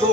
2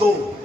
2।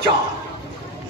4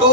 2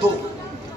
2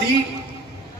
3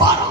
12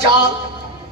4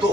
2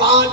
5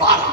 12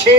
6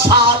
7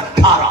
18।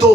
2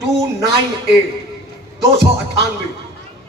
298 298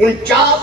49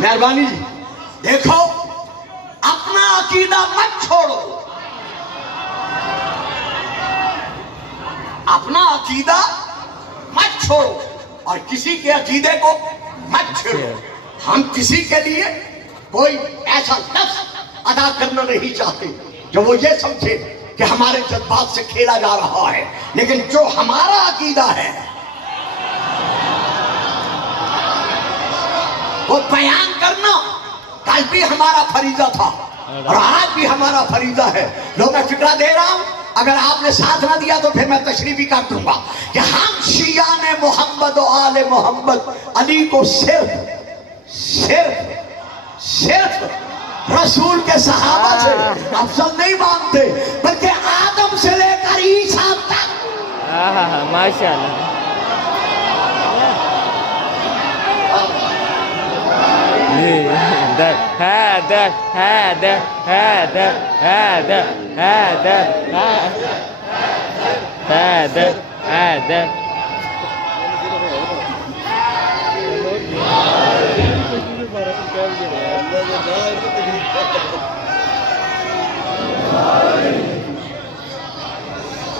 مہربانی جی دیکھو اپنا عقیدہ مت چھوڑو، اپنا عقیدہ مت چھوڑو اور کسی کے عقیدے کو مت چھوڑو. ہم کسی کے لیے کوئی ایسا لفظ ادا کرنا نہیں چاہتے جو وہ یہ سمجھے کہ ہمارے جذبات سے کھیلا جا رہا ہے، لیکن جو ہمارا عقیدہ ہے وہ بیان کرنا کل بھی ہمارا فریضہ تھا اور آج بھی ہمارا فریضہ ہے. لوگ میں فکرہ دے رہا ہوں، اگر آپ نے ساتھ نہ دیا تو پھر میں تشریح بھی کر دوں گا کہ ہم شیعان محمد و آل محمد علی کو صرف رسول کے صحابہ سے افضل نہیں مانتے، بلکہ آدم سے لے کر عیسیٰ تک. ماشاءاللہ.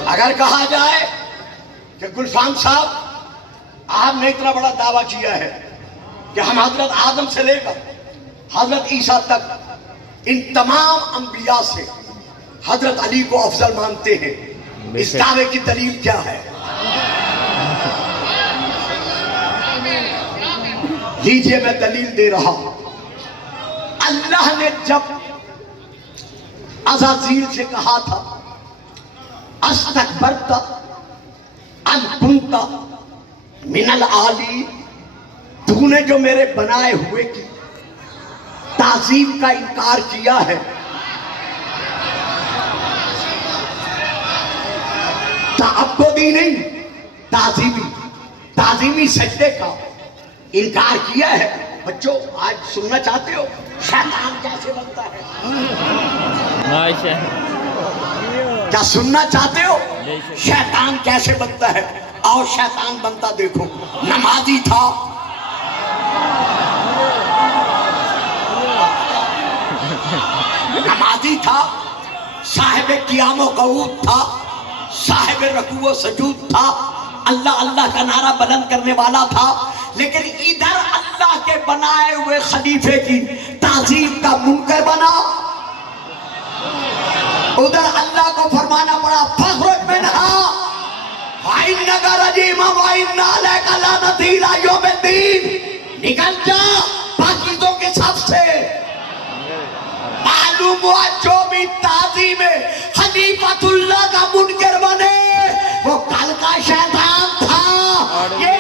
اگر کہا جائے کہ گلفام صاحب آپ نے اتنا بڑا دعویٰ کیا ہے کہ ہم حضرت آدم سے لے کر حضرت عیسیٰ تک ان تمام انبیاء سے حضرت علی کو افضل مانتے ہیں، اس دعوے کی دلیل کیا ہے؟ لیجئے میں دلیل دے رہا ہوں. اللہ نے جب عزازیل سے کہا تھا استکبرت ان کنت من العالی، تو نے جو میرے بنائے ہوئے کی تعظیم کا انکار کیا ہے، تعبدی نہیں تعظیمی سجدے کا انکار کیا ہے. بچوں آج سننا چاہتے ہو شیطان کیسے بنتا ہے؟ کیا سننا چاہتے ہو شیطان کیسے بنتا ہے؟ آؤ شیطان بنتا دیکھو. نمازی تھا، صاحب قیام و قعود تھا، صاحب رکوع و سجود تھا، اللہ اللہ کا نعرہ بلند کرنے والا تھا، لیکن ادھر اللہ کے بنائے ہوئے خلیفے کی تعظیم کا منکر بنا، ادھر اللہ کو فرمانا پڑا فخرج منہا وَإِنَّكَ رَجِيمٌ وَإِنَّ عَلَيْكَ لَعْنَتِي إِلَىٰ يَوْمِ الدِّينِ. نکل جا پاکیزوں کے سب سے. معلوم ہوا جو بھی تعظیم خلیفۃ اللہ کا منکر بنے وہ کل کا شیطان تھا. یہ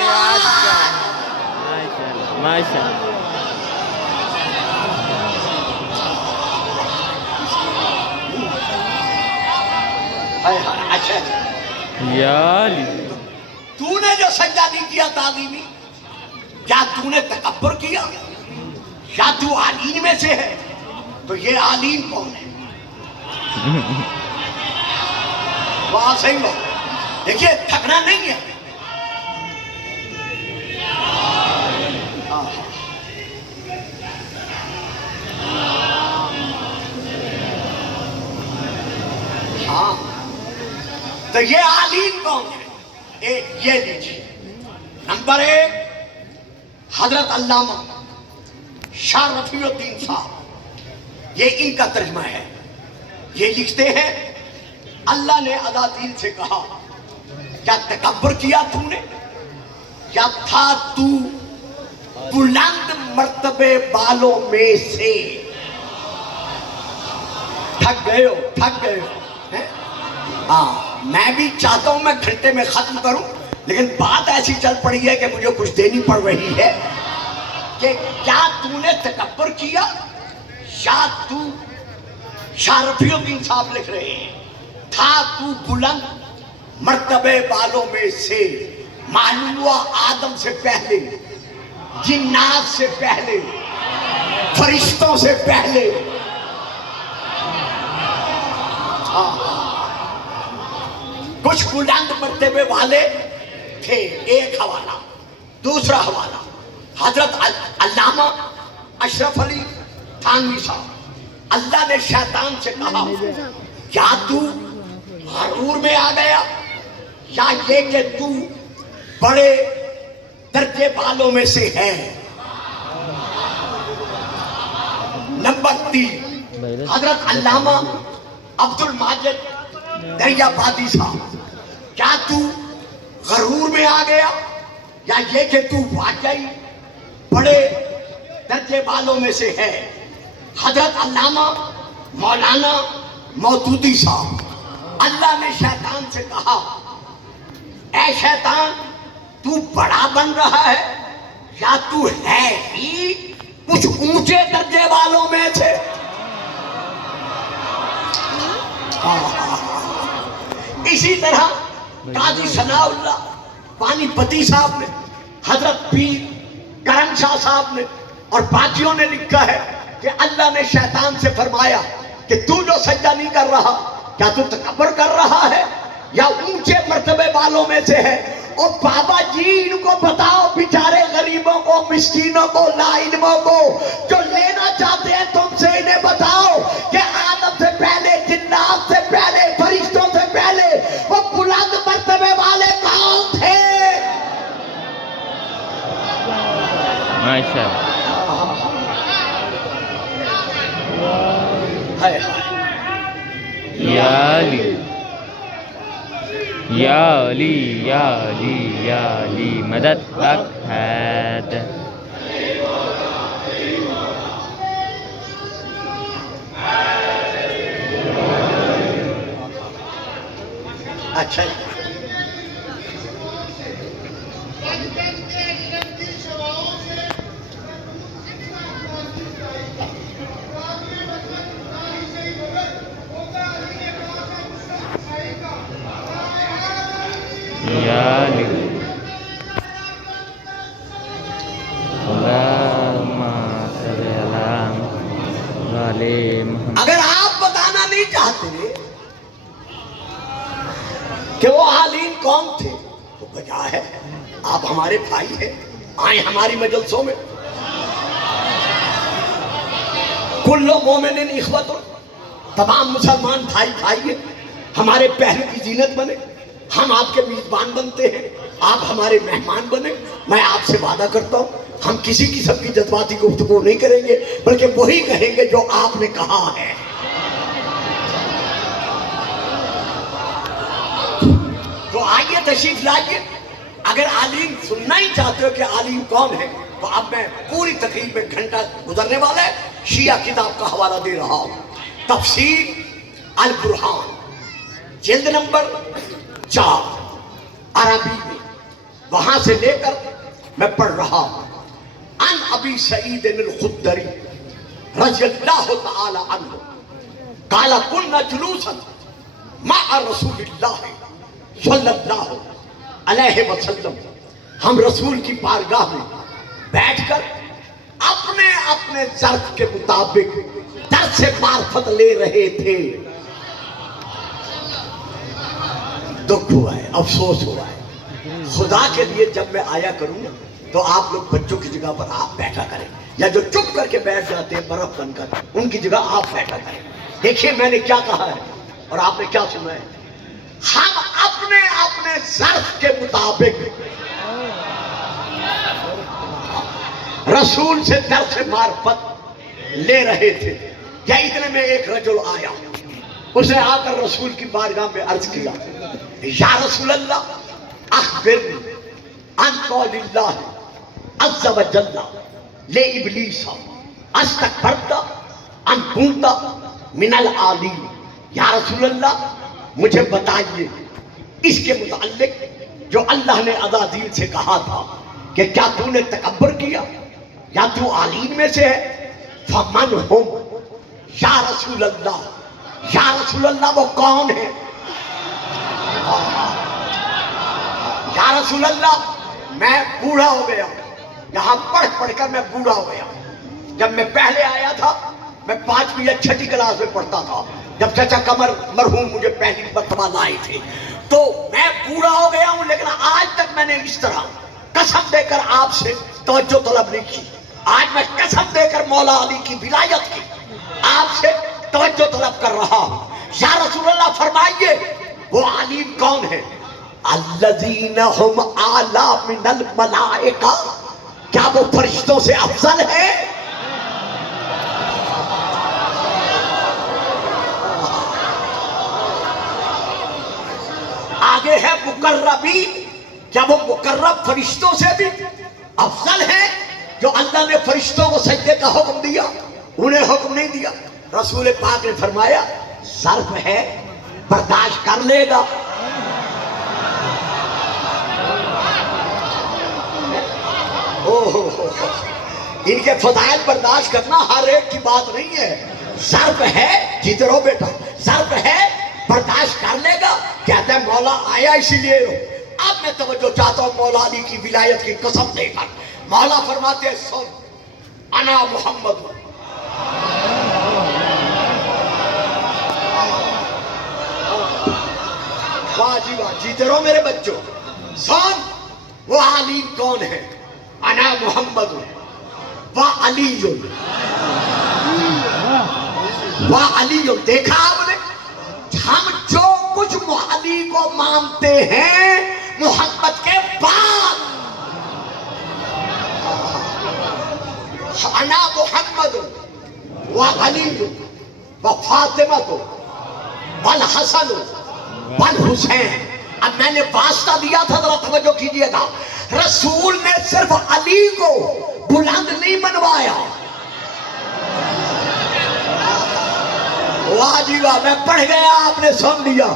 ماشاءاللہ. اچھا یا علی، تو نے جو سجدہ نہیں کیا تعظیمی، کیا تو نے تکبر کیا؟ یا تو عالین میں سے ہے؟ تو یہ عالین کون ہے؟ وہاں صحیح ہو. دیکھیے تھکنا نہیں ہے. ہاں تو یہ عالین کون ہے؟ ایک یہ لیجیے. نمبر ایک حضرت علامہ شاہ رفیع الدین صاحب، یہ ان کا ترجمہ ہے. یہ لکھتے ہیں اللہ نے عزازیل سے کہا کیا تکبر کیا تم نے، یا تھا تو بلند مرتبے بالوں میں سے؟ تھک گئے ہو. ہاں میں بھی چاہتا ہوں میں گھنٹے میں ختم کروں، لیکن بات ایسی چل پڑی ہے کہ مجھے کچھ دینی پڑ رہی ہے کہ کیا تو نے تکبر کیا، یا تو شاہ رفیع الدین صاحب لکھ رہے ہیں تھا تو بلند مرتبے بالوں میں سے. معلوم ہوا آدم سے پہلے، جنات سے پہلے، فرشتوں سے پہلے کچھ بلند مرتبے والے تھے. ایک حوالہ. دوسرا حوالہ حضرت علامہ اشرف علی تھانوی صاحب، اللہ نے شیطان سے کہا یا تو غرور میں آ گیا یا یہ کہ تو بڑے درجے والوں میں سے ہے۔ نمبر 3 حضرت علامہ عبد الماجد دریا بادی صاحب، کیا تو غرور میں آ گیا یا یہ کہ تو واقعی بڑے درجے والوں میں سے ہے؟ حضرت علامہ مولانا مودودی صاحب، اللہ نے شیطان سے کہا اے شیطان تو بڑا بن رہا ہے یا تو ہے ہی کچھ اونچے درجے والوں میں سے؟ اسی طرح قاضی ثناء اللہ پانی پتی صاحب نے، حضرت پیر کرم شاہ صاحب نے اور باقیوں نے لکھا ہے کہ اللہ نے شیطان سے فرمایا کہ تو جو سجدہ نہیں کر رہا کیا تو تکبر کر رہا ہے یا اونچے مرتبے والوں میں سے ہے؟ اور بابا جی ان کو بتاؤ، بیچارے غریبوں کو، مسکینوں کو، لا علموں کو جو لینا چاہتے ہیں تم سے، انہیں بتاؤ کہ آدم سے پہلے، جنات سے پہلے، فرشتوں سے پہلے وہ بلند مرتبے والے کون تھے؟ ماشاء یا علی یا علی یا علی یا علی مدد تک ہے۔ اچھا یا علی اللہم صلی اللہ علیہ محمد۔ اگر آپ بتانا نہیں چاہتے کہ وہ عالم کون تھے تو بجا ہے آپ ہمارے بھائی ہیں، آئیں ہماری مجلسوں میں۔ کل مومن اخوۃ، تمام مسلمان بھائی بھائی ہیں، ہمارے پہلو کی زینت بنے، ہم آپ کے میزبان بنتے ہیں، آپ ہمارے مہمان بنے۔ میں آپ سے وعدہ کرتا ہوں ہم کسی قسم کی جذباتی گفتگو نہیں کریں گے، بلکہ وہی کہیں گے جو آپ نے کہا ہے۔ تو آئیے تشریف لائیے۔ اگر عالم سننا ہی چاہتے ہو کہ عالم کون ہے تو اب میں پوری تقریب میں گھنٹہ گزرنے والا ہے، شیعہ کتاب کا حوالہ دے رہا ہوں، تفسیر البرہان جلد نمبر 4 عربی میں، وہاں سے لے کر میں پڑھ رہا ہوں۔ عن ابی سعید الخدری رضی اللہ تعالی عنہ قال كنا جلوسا مع رسول اللہ صلی اللہ علیہ وسلم، ہم رسول کی بارگاہ میں بیٹھ کر اپنے اپنے ظرف کے مطابق درس معرفت لے رہے تھے۔ دکھ ہوا ہے، افسوس ہوا ہے، خدا کے لیے جب میں آیا کروں تو آپ لوگ بچوں کی جگہ پر آپ بیٹھا کریں، یا جو چپ کر کے بیٹھ جاتے ہیں برف بن کر ان کی جگہ آپ بیٹھا کریں۔ دیکھیے میں نے کیا کہا ہے اور آپ نے کیا سنا ہے۔ ہم اپنے اپنے ظرف کے مطابق رسول سے درس معرفت لے رہے تھے، یا اتنے میں ایک رجل آیا، اسے آ کر رسول کی بارگاہ میں عرض کیا یا رسول اللہ اخبرنی عن قول اللہ عز وجل لابلیس استکبرت ام کنت من العالین۔ یا رسول اللہ مجھے بتائیے اس کے متعلق جو اللہ نے عزازیل سے کہا تھا کہ کیا تو نے تکبر کیا یا تو عالین میں سے ہے؟ فمن ہم یا رسول اللہ، یا رسول اللہ وہ کون ہے؟ یا رسول اللہ میں بوڑھا ہو گیا، یہاں پڑھ پڑھ کر میں بوڑھا ہو گیا۔ جب میں پہلے آیا تھا میں 5ویں یا 6ٹھی کلاس میں پڑھتا تھا، جب چچا قمر مرحوم مجھے پہلی مرتبہ لائے تھے، تو میں بوڑھا ہو گیا ہوں، لیکن آج تک میں نے اس طرح قسم دے کر آپ سے توجہ طلب نہیں کی آج میں قسم دے کر مولا علی کی ولایت کی آپ سے توجہ طلب کر رہا ہوں. یا رسول اللہ فرمائیے وہ علی کون ہے؟ الذین هم اعلی من الملائکہ، کیا وہ فرشتوں سے افضل ہے؟ آگے ہے مقربین، کیا وہ مقرب فرشتوں سے بھی افضل ہے؟ جو اللہ نے فرشتوں کو سجدے کا حکم دیا انہیں حکم نہیں دیا. رسول پاک نے فرمایا ظرف ہے برداشت کر لے گا. ان کے فضائل برداشت کرنا ہر ایک کی بات نہیں ہے. ظرف ہے، جیتے رہو بیٹا، ظرف ہے برداشت کر لے گا. کہتا ہے مولا آیا اسی لیے ہو. اب میں توجہ چاہتا ہوں مولا علی کی ولایت کی قسم دے کر. مولا فرماتے ہیں سن انا محمد. واہ جی واہ، جیتے رہو میرے بچوں. سن وہ علی کون ہے؟ انا محمد و علی. علی دیکھا آپ نے، ہم جو کچھ علی کو مانتے ہیں محمد کے بعد. انا محمد و علی و فاطمہ والحسن والحسین. اب میں نے واسطہ دیا تھا، ذرا توجہ کیجئے گا. رسول نے صرف علی کو بلند نہیں منوایا. واہ جی واہ، میں پڑھ گیا آپ نے سن لیا.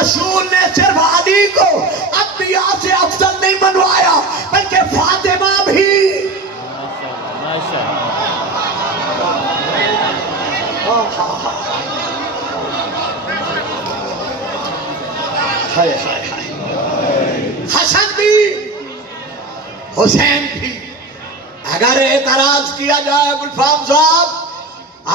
رسول نے صرف علی کو انبیاء سے افضل نہیں منوایا بلکہ فاطمہ بھی. حسن بھی حسین بھی. اگر اعتراض کیا جائے گلفام صاحب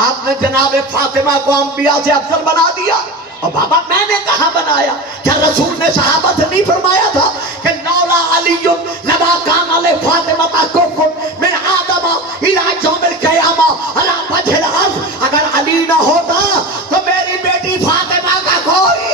آپ نے جناب فاطمہ کو انبیاء سے افضل بنا دیا، اور بابا میں نے کہاں بنایا؟ کیا رسول نے صحابہ سے نہیں فرمایا تھا کہ لولا علی لما کان علی فاطمہ کفر من آدم الی یوم القیامہ علی وجہ الارض. اگر علی نہ ہوتا تو میری بیٹی فاطمہ کا کوئی.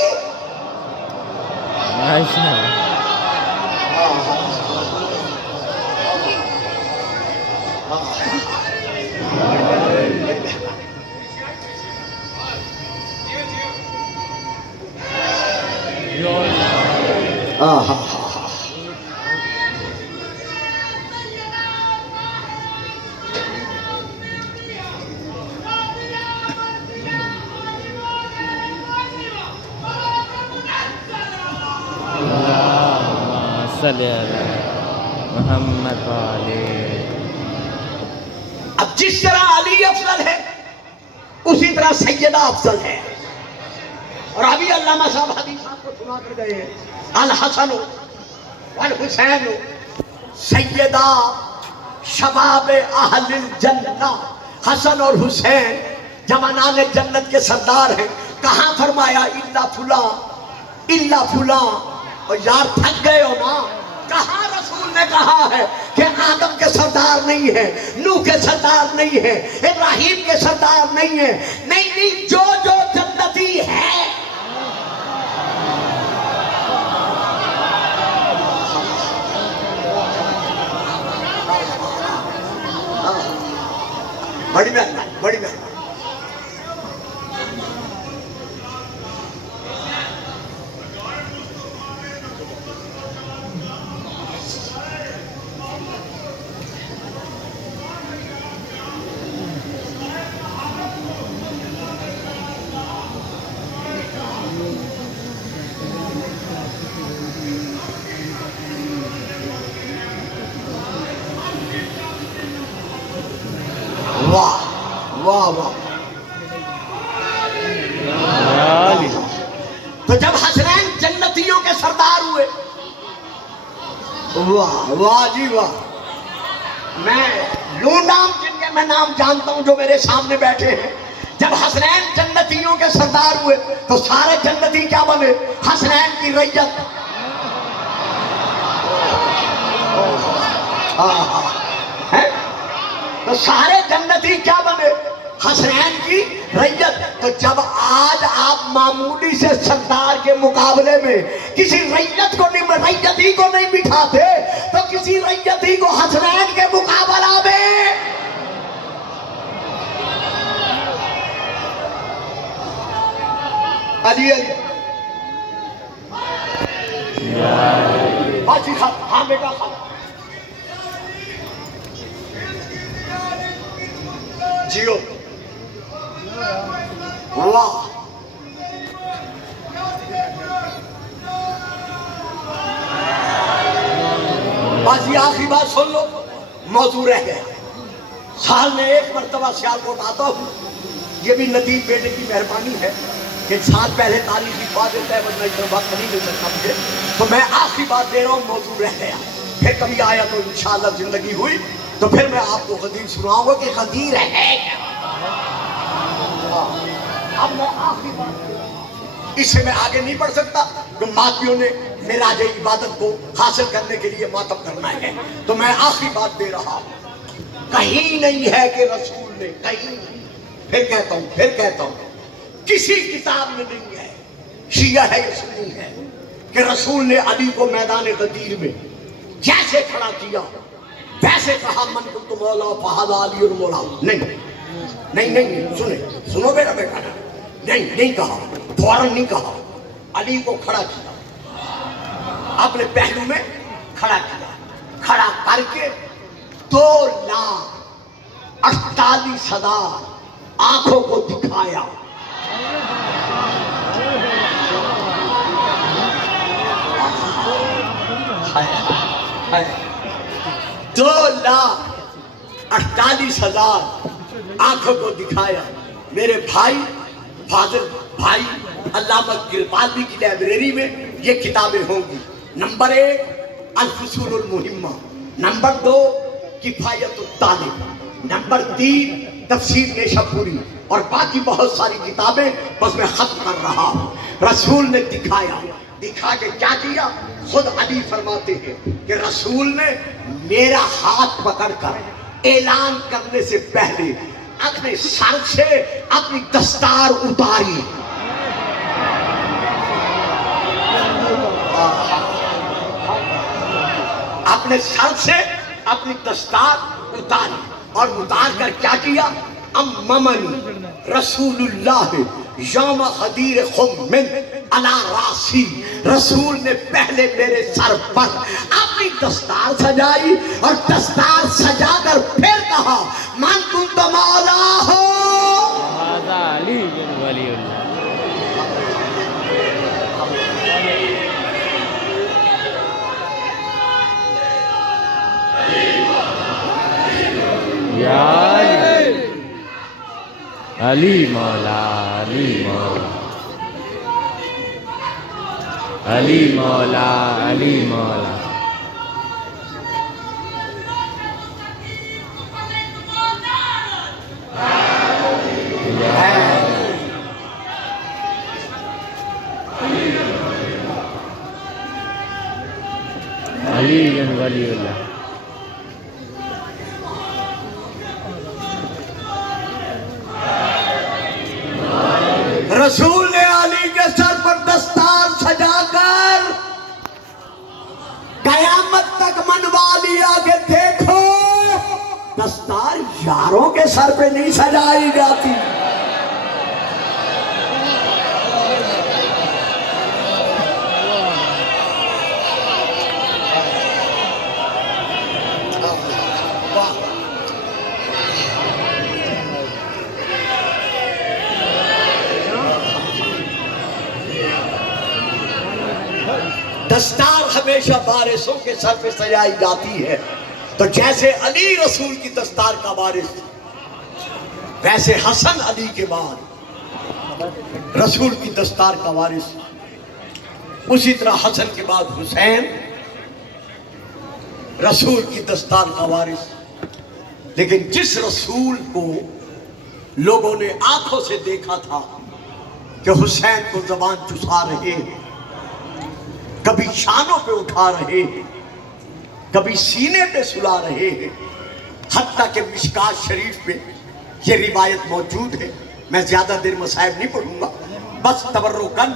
محمد علی. اب جس طرح علی افضل ہے اسی طرح سیدہ افضل ہے. اور ابھی علامہ صاحب حدیث آپ کو سنا کر گئے ہیں. الحسن والحسین سیدہ شباب اہل الجنہ. حسن اور حسین جوانان جنت کے سردار ہیں. کہاں فرمایا الا فلاں الا فلاں. اور یار تھک گئے ہو نا، کہاں رسول نے کہا ہے کہ آدم کے سردار نہیں ہے، نوح کے سردار نہیں ہے، ابراہیم کے سردار نہیں ہے. نہیں نہیں، جو جو جنتی ہے. بڑی مہربانی، بڑی مہربانی. واہ واہ واہ. تو جب حسنین جنتیوں کے سردار ہوئے، واہ واہ جی واہ. میں لوں نام جن کے میں نام جانتا ہوں جو میرے سامنے بیٹھے ہیں. جب حسنین جنتیوں کے سردار ہوئے تو سارے جنتی کیا بنے؟ حسنین کی ریت. سارے جنتی کیا بنے؟ حسنین کی ریت. تو جب آج آپ معمولی سے سردار کے مقابلے میں کسی ریت کو نہیں، ریتی کو نہیں بٹھاتے، تو کسی ریتی کو حسنین کے مقابلہ میں علی علی باجی خط. ہاں بیٹا خط. جیو واہ. باجی آخری بات سن لو، موضوع رہ گیا. سال میں ایک مرتبہ سیالکوٹ آتا ہوں. یہ بھی ندیم بیٹے کی مہربانی ہے کہ سال پہلے تاریخ لکھوا دیتا ہے، ورنہ اتنا وقت نہیں مل سکتا مجھے. تو میں آخری بات دے رہا ہوں، موضوع رہ گیا. پھر کبھی آیا تو انشاءاللہ زندگی ہوئی تو پھر میں آپ کو غدیر سناؤں گا کہ غدیر ہے کیا. اب میں آخری بات دے رہا ہوں، اس سے میں آگے نہیں بڑھ سکتا کہ ماتیوں نے معراج عبادت کو حاصل کرنے کے لیے ماتم کرنا ہے. تو میں آخری بات دے رہا ہوں، کہیں نہیں ہے کہ رسول نے، کہیں نہیں. پھر کہتا ہوں کسی کتاب میں نہیں ہے، شیعہ ہے یا سنی ہے، کہ رسول نے علی کو میدان غدیر میں جیسے کھڑا کیا ویسے کہا من کنت مولا فہذا علی المولا. نہیں سنو میرا بیٹا، نہیں کہا، فوراً نہیں کہا. علی کو کھڑا کیا، اپنے پہلو میں کھڑا کیا، کھڑا کر کے 2,48,000 آنکھوں کو دکھایا. دو 2,48,000 آنکھوں کو دکھایا. میرے بھائی، فاضل بھائی، علامہ گلپالوی کی لائبریری میں یہ کتابیں ہوں گی. نمبر 1 الفصول المہمہ، نمبر 2 کفایت الطالب، نمبر 3 تفسیر نیشاپوری، اور باقی بہت ساری کتابیں بس میں ختم کر رہا ہوں. رسول نے دکھایا، دکھا کے کیا کیا؟ خود علی فرماتے ہیں کہ رسول نے میرا ہاتھ پکڑ کر اعلان کرنے سے پہلے اپنے سر سے اپنی دستار اتاری. اپنے سر سے اپنی دستار اتاری، اور اتار کر کیا کیا؟ اممنی رسول اللہ یوم غدیر خم من علی راسی. رسول نے پہلے میرے سر پر اپنی دستار سجائی، اور دستار سجا کر پھر کہا من کنت مولا ہو هذا علی بن ولی اللہ. یا علی مولا، علی مولا، علی مولا، علی مولا. علی بن ولی اللہ. رسول نے علی کے سر پر دستار سجا کر قیامت تک منوا لیا کہ دیکھو دستار یاروں کے سر پہ نہیں سجائی جاتی. دستار ہمیشہ وارثوں کے سر پہ سجائی جاتی ہے. تو جیسے علی رسول کی دستار کا وارث، ویسے حسن علی کے بعد رسول کی دستار کا وارث، اسی طرح حسن کے بعد حسین رسول کی دستار کا وارث. لیکن جس رسول کو لوگوں نے آنکھوں سے دیکھا تھا کہ حسین کو زبان چسا رہے ہیں، کبھی شانوں پہ اٹھا رہے ہیں، کبھی سینے پہ سلا رہے ہیں، حتیٰ کہ مشکات شریف میں یہ روایت موجود ہے. میں زیادہ دیر مصائب نہیں پڑھوں گا, بس تبرکاً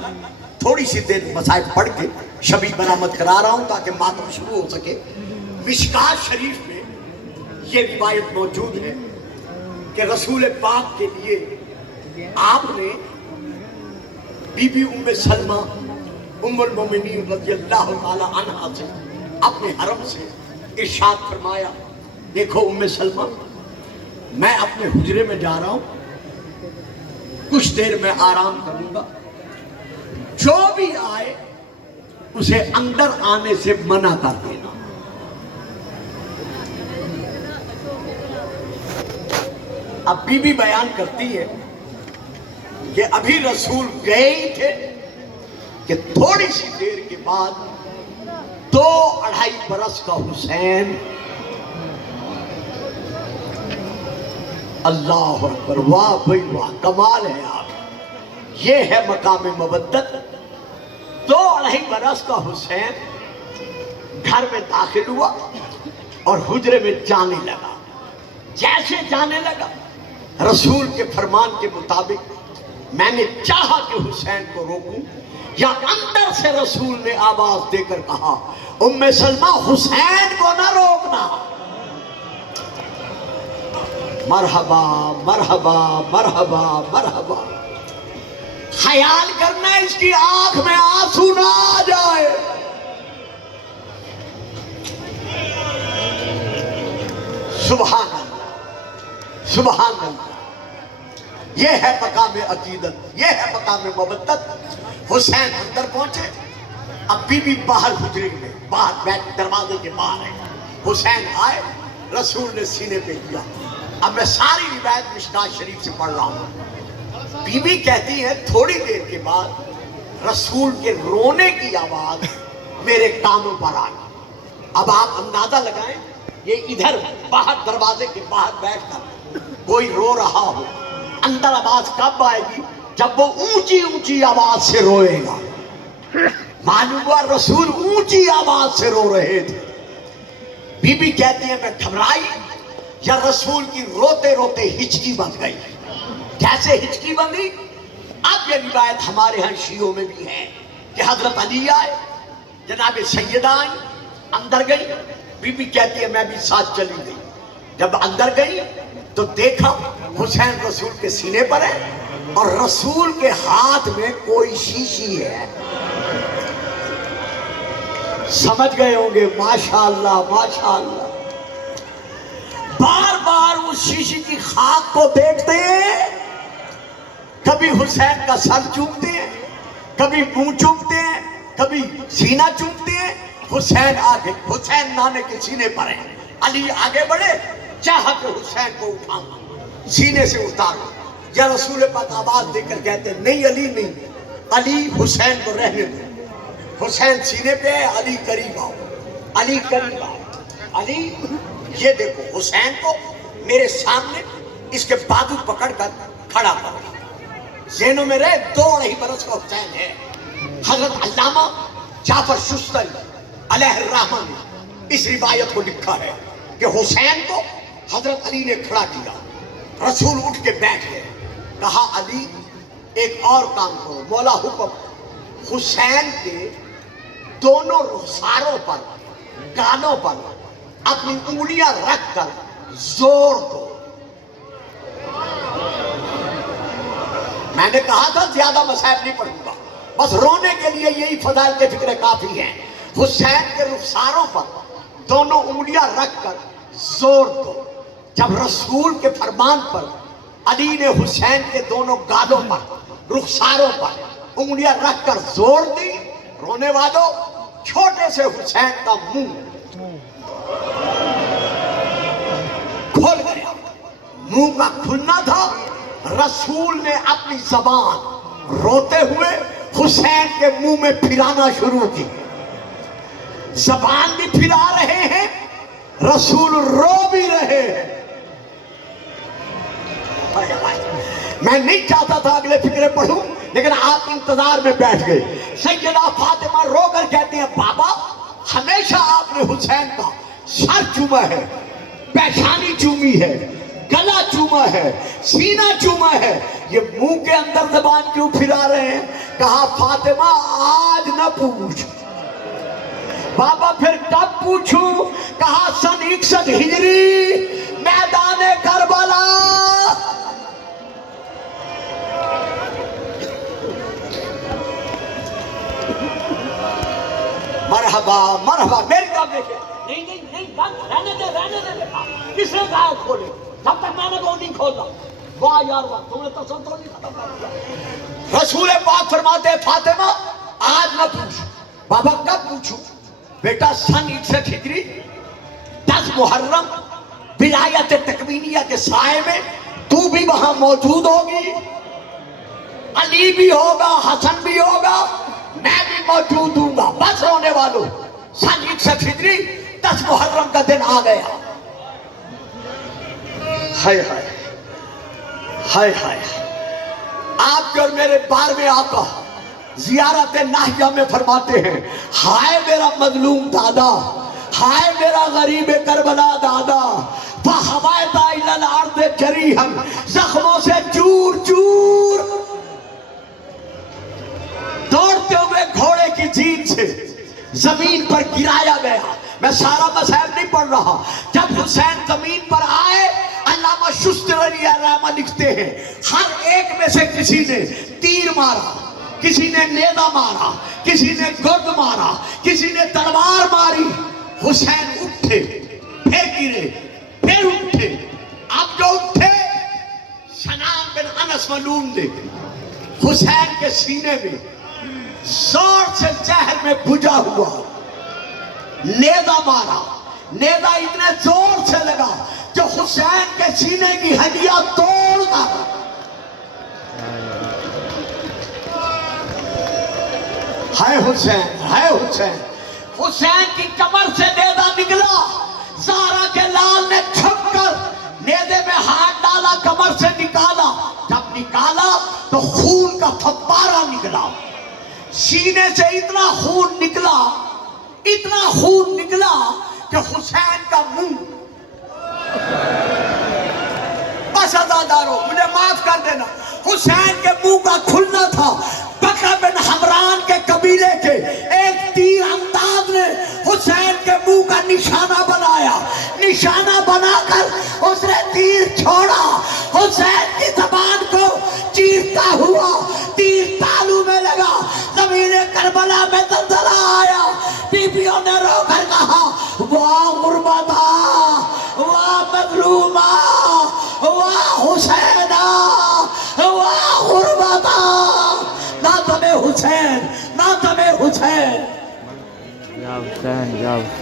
تھوڑی سی دیر مصائب پڑھ کے شبی برآمد کرا رہا ہوں تاکہ ماتم شروع ہو سکے. مشکات شریف میں یہ روایت موجود ہے کہ رسول پاک کے لیے آپ نے بی بی ام سلمہ ام المومنین رضی اللہ تعالی عنہا سے اپنے حرم سے ارشاد فرمایا, دیکھو ام سلمہ, میں اپنے حجرے میں جا رہا ہوں, کچھ دیر میں آرام کروں گا, جو بھی آئے اسے اندر آنے سے منع کر دینا. اب بی بی بیان کرتی ہے کہ ابھی رسول گئے ہی تھے کہ تھوڑی سی دیر کے بعد 2-2.5 برس کا حسین, اللہ اکبر, واہ بھائی واہ, کمال ہے آپ, یہ ہے مقام مودت. 2-2.5 برس کا حسین گھر میں داخل ہوا اور حجرے میں جانے لگا. جیسے جانے لگا رسول کے فرمان کے مطابق میں نے چاہا کہ حسین کو روکوں, یا اندر سے رسول نے آواز دے کر کہا, ام سلمہ حسین کو نہ روکنا. مرحبا مرحبا مرحبا مرحبا. خیال کرنا اس کی آنکھ میں آنسو نہ آ جائے. سبحان اللہ, سبحان اللہ. یہ ہے مقام عقیدت, یہ ہے مقام مودت. حسین اندر پہنچے, اب بی بی باہر حجرے میں باہر بیٹھ دروازے کے باہر ہے. حسین آئے, رسول نے سینے پہ کیا. اب میں ساری روایت مشکات شریف سے پڑھ رہا ہوں. بی بی کہتی ہے تھوڑی دیر کے بعد رسول کے رونے کی آواز میرے کانوں پر آ گئی. اب آپ اندازہ لگائیں, یہ ادھر باہر دروازے کے باہر بیٹھ کر کوئی رو رہا ہو, اندر آواز کب آئے گی؟ جب وہ اونچی اونچی آواز سے روئے گا. معلوم ہوا رسول اونچی آواز سے رو رہے تھے. بی بی کہتی ہے میں گھبرائی, یا رسول کی روتے روتے ہچکی بن گئی. کیسے ہچکی بندی؟ اب یہ روایت ہمارے ہاں شیعوں میں بھی ہے کہ حضرت علی آئے, جناب سیدہ آئیں, اندر گئی. بی بی کہتی ہے میں بھی ساتھ چلی گئی. جب اندر گئی تو دیکھا حسین رسول کے سینے پر ہے اور رسول کے ہاتھ میں کوئی شیشی ہے. سمجھ گئے ہوں گے, ماشاءاللہ ماشاءاللہ. بار بار اس شیشی کی خاک کو دیکھتے ہیں, کبھی حسین کا سر چومتے ہیں, کبھی منہ چومتے ہیں, کبھی سینہ چومتے ہیں. حسین آگے, حسین نانے کے سینے پر ہے. علی آگے بڑھے, چاہا کہ حسین کو اٹھاؤں, سینے سے اتارو. یا رسول پاک آواز دے کر کہتے نہیں علی نہیں, علی حسین کو رہنے دو. حسین سینے پہ ہے, علی قریب آؤ, علی قریب آؤ. علی یہ دیکھو حسین کو میرے سامنے اس کے بازو پکڑ کر کھڑا کرو. ذہنوں میں رہے 2.5 برس کا حسین ہے. حضرت علامہ جعفر شستری علیہ الرحمہ نے اس روایت کو لکھا ہے کہ حسین کو حضرت علی نے کھڑا کیا. رسول اٹھ کے بیٹھ گئے, کہا علی ایک اور کام کرو, مولا حکم, حسین کے دونوں رخساروں پر, گالوں پر اپنی انگلیاں رکھ کر زور دو. میں نے کہا تھا زیادہ مصائب نہیں پڑھوں گا, بس رونے کے لیے یہی فضائل کے فکر کافی ہیں. حسین کے رخساروں پر دونوں انگلیاں رکھ کر زور دو. جب رسول کے فرمان پر علی نے حسین کے دونوں گالوں پر, رخساروں پر انگلیاں رکھ کر زور دی, رونے والوں چھوٹے سے حسین کا منہ کھل گیا. منہ کا کھلنا تھا, رسول نے اپنی زبان روتے ہوئے حسین کے منہ میں پھرانا شروع کی. زبان بھی پھرا رہے ہیں, رسول رو بھی رہے ہیں. میں نہیں چاہتا تھا اگلے فکرے پڑھوں, لیکن آپ انتظار میں بیٹھ گئے. سیدہ فاطمہ رو کر کہتی ہیں بابا ہمیشہ آپ نے حسین کا سر چوما ہے, پیشانی چومی ہے, گلا چوما ہے, سینہ چوما ہے, یہ منہ کے اندر زبان کیوں پھرا رہے ہیں؟ کہا فاطمہ آج نہ پوچھ. بابا پھر کب پوچھوں؟ کہا سن 61 ہجری میدان کربلا. مرحبا مرحبا. میری طرف دیکھیں. نہیں بند رہنے دے بیٹا. کس نے کہا کھولے؟ جب تک میں نے وہ نہیں کھولا. واہ یار واہ, تم نے تسلسل نہیں ختم کر دیا. رسول پاک فرماتے ہیں فاطمہ آج نہ پوچھ. بابا کب پوچھوں؟ بیٹا سن 61 ہجری 10 محرم ولایت تکوینیہ کے سائے میں تو بھی وہاں موجود ہوگی, علی بھی ہوگا, حسن بھی ہوگا, میں بھی موجود ہوں گا. بس رونے والوں, سن 61 ہجری 10 محرم کا دن آ گیا. ہائے ہائے ہائے ہائے. آپ کے اور میرے 12ویں آقا زیارت ناہیہ میں فرماتے ہیں ہائے میرا مظلوم دادا, ہائے میرا غریب کربلا دادا, فَحَوَيْتَ إِلَى الْأَرْضِ جَرِيحًا, زخموں سے چور چور. دوڑتے ہوئے گھوڑے کی جیت سے زمین پر گرایا گیا. میں سارا مسائل نہیں پڑھ رہا. جب حسین زمین پر آئے, علامہ شستری علامہ لکھتے ہیں ہر ایک میں سے کسی نے تیر مارا, کسی نے نیزہ مارا, کسی نے گرد مارا, کسی نے تلوار ماری. حسین اٹھے, پھر گرے, پھر اٹھے. اب جو اٹھے سنان بن انس ملعون نے حسین کے سینے میں زور سے زہر میں بجھا ہوا نیزہ مارا. نیزہ اتنے زور سے لگا جو حسین کے سینے کی ہڈیاں توڑ کر. ہائے حسین, ہائے حسین. حسین کی کمر سے نیزہ نکلا. زہرا کے لال نے چھپ کر نیزے میں ہاتھ ڈالا, کمر سے نکالا. جب نکالا تو خون کا فوارہ نکلا. سینے سے اتنا خون نکلا, اتنا خون نکلا کہ حسین کا منہ. بس عزادارو مجھے معاف کر دینا, حسین کے منہ کا کھلنا تھا. بکر بن حمران کے قبیلے کے ایک تیر انداز نے حسین کے منہ کا نشانہ بنایا. نشانہ بنا کر اس نے تیر چھوڑا. حسین کی زبان کو چیرتا ہوا تیر تالو میں لگا. زمین کربلا میں زلزلہ آیا. بیویوں نے رو کر کہا واہ غربتا, واہ مظلوما, واہ حسینا, واہ غربتا. نہ تمہیں حسین, نہ تمہیں حسین. یا حسین, یا حسین.